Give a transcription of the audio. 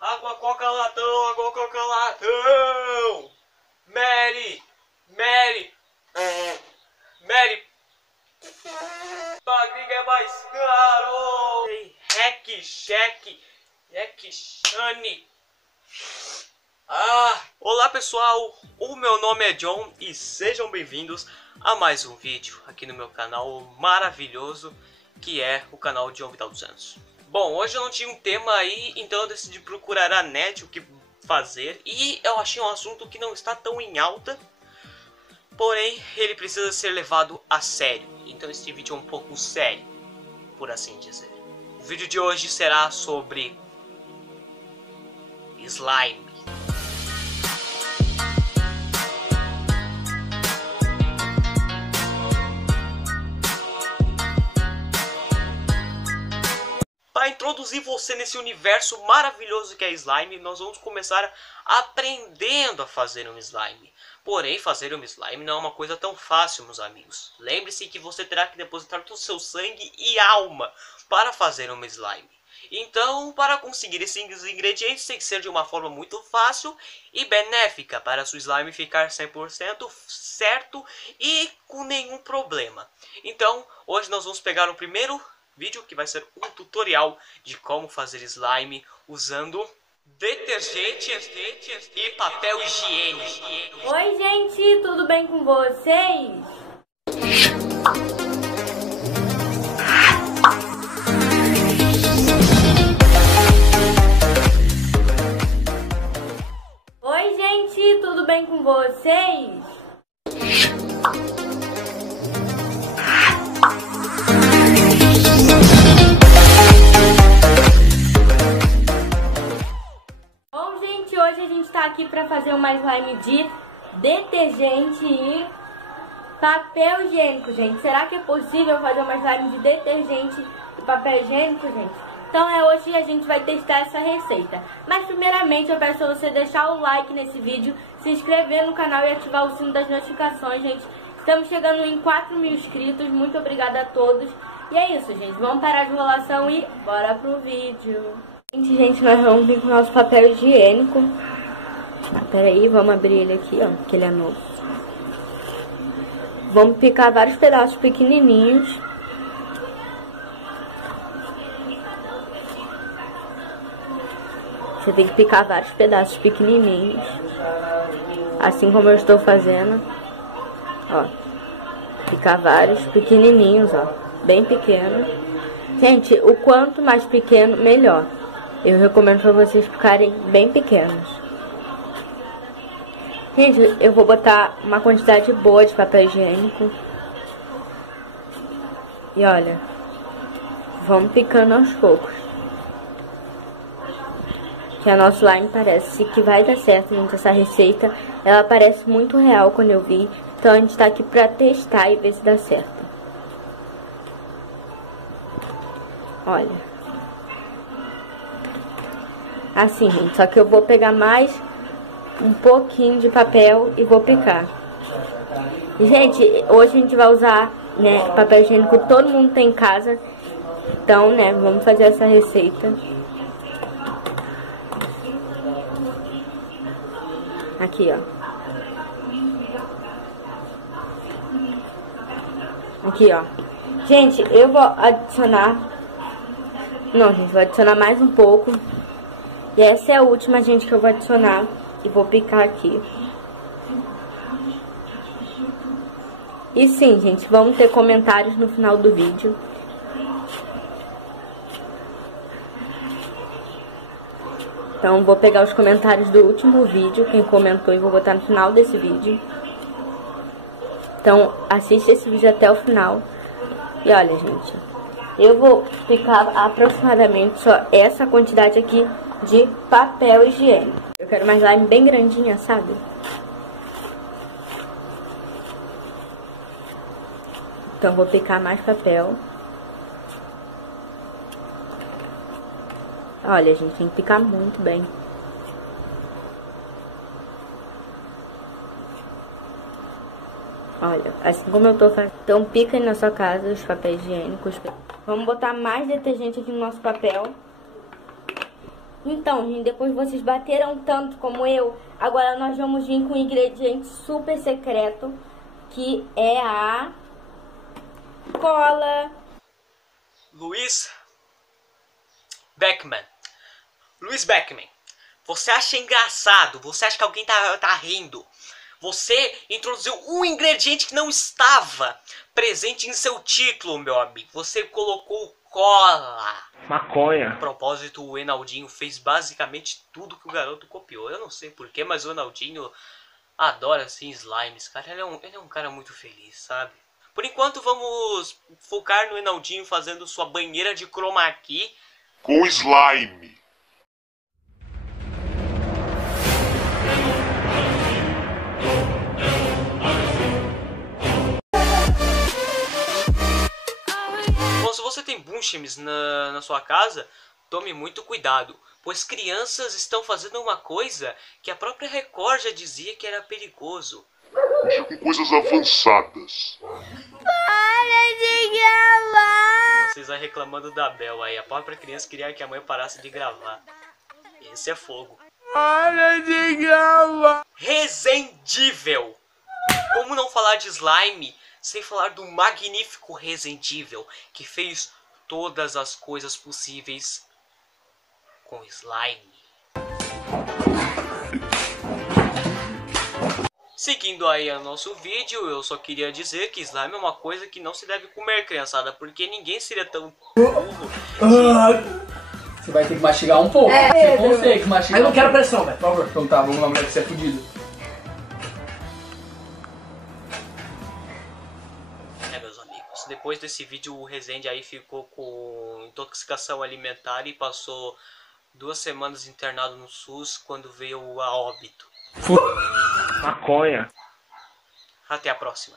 Água Coca latão, água Coca latão. Mary, Mary, Mary. Bagrinha é mais caro. Hack, cheque, hack, shane. Olá pessoal, o meu nome é John e sejam bem-vindos a mais um vídeo aqui no meu canal maravilhoso, que é o canal John Vidal dos Santos. Bom, hoje eu não tinha um tema aí, então eu decidi procurar na net o que fazer e eu achei um assunto que não está tão em alta, porém ele precisa ser levado a sério, então este vídeo é um pouco sério, por assim dizer. O vídeo de hoje será sobre slime. Para introduzir você nesse universo maravilhoso que é slime, nós vamos começar aprendendo a fazer um slime. Porém, fazer um slime não é uma coisa tão fácil, meus amigos. Lembre-se que você terá que depositar todo o seu sangue e alma para fazer um slime. Então, para conseguir esses ingredientes tem que ser de uma forma muito fácil e benéfica para seu slime ficar 100% certo e com nenhum problema. Então, hoje nós vamos pegar o primeiro vídeo que vai ser um tutorial de como fazer slime usando detergente e papel higiênico. Oi gente, tudo bem com vocês? Oi gente, tudo bem com vocês? Hoje a gente está aqui para fazer uma slime de detergente e papel higiênico, gente. Será que é possível fazer uma slime de detergente e papel higiênico, gente? Então hoje a gente vai testar essa receita. Mas primeiramente eu peço a você deixar o like nesse vídeo, se inscrever no canal e ativar o sino das notificações, gente. Estamos chegando em 4.000 inscritos, muito obrigada a todos. E é isso, gente. Vamos parar de enrolação e bora pro vídeo. Gente, nós vamos vir com o nosso papel higiênico. Pera aí, vamos abrir ele aqui, ó, que ele é novo. Vamos picar vários pedaços pequenininhos. Você tem que picar vários pedaços pequenininhos, assim como eu estou fazendo. Ó, picar vários pequenininhos, ó, bem pequeno. Gente, o quanto mais pequeno, melhor. Eu recomendo para vocês ficarem bem pequenos. Gente, eu vou botar uma quantidade boa de papel higiênico. E olha, vamos picando aos poucos. Que a nosso slime parece que vai dar certo, gente. Essa receita, ela parece muito real quando eu vi. Então a gente tá aqui pra testar e ver se dá certo. Olha. Assim, gente, só que eu vou pegar mais um pouquinho de papel e vou picar. E, gente, hoje a gente vai usar, né, papel higiênico que todo mundo tem em casa. Então, né, vamos fazer essa receita. Aqui, ó. Aqui, ó. Gente, eu vou adicionar... Não, gente, vou adicionar mais um pouco. E essa é a última, gente, que eu vou adicionar. E vou picar aqui. E sim, gente, vamos ter comentários no final do vídeo. Então, vou pegar os comentários do último vídeo, quem comentou, e vou botar no final desse vídeo. Então, assiste esse vídeo até o final. E olha, gente, eu vou picar aproximadamente só essa quantidade aqui de papel higiênico. Eu quero uma slime bem grandinha, sabe? Então vou picar mais papel. Olha, gente, tem que picar muito bem. Olha, assim como eu tô fazendo. Então pica aí na sua casa os papéis higiênicos. Vamos botar mais detergente aqui no nosso papel. Então, gente, depois vocês bateram tanto como eu, agora nós vamos vir com um ingrediente super secreto, que é a cola. Luiz Beckman. Luiz Beckman, você acha engraçado? Você acha que alguém tá rindo? Você introduziu um ingrediente que não estava presente em seu título, meu amigo. Você colocou cola. Maconha. A propósito, o Enaldinho fez basicamente tudo que o garoto copiou. Eu não sei porquê, mas o Enaldinho adora assim slimes, cara. Ele é um cara muito feliz, sabe? Por enquanto, vamos focar no Enaldinho fazendo sua banheira de chroma key com slime. Bom, se você tem bunchems na sua casa, tome muito cuidado, pois crianças estão fazendo uma coisa que a própria Record já dizia que era perigoso. Mexa com coisas avançadas. Para de gravar! Vocês vão reclamando da Bel aí, a própria criança queria que a mãe parasse de gravar. Esse é fogo. Para de gravar. Resendível! Como não falar de slime sem falar do magnífico Resendível, que fez todas as coisas possíveis com slime. Seguindo aí o nosso vídeo, eu só queria dizer que slime é uma coisa que não se deve comer, criançada, porque ninguém seria tão burro. Você vai ter que mastigar um pouco. Você consegue mastigar. Mas não quero pressão, velho, por favor. Então tá, vamos lá, moleque, você é fudido. Meus amigos, depois desse vídeo o Resende aí ficou com intoxicação alimentar e passou 2 semanas internado no SUS quando veio a óbito. Maconha. Até a próxima.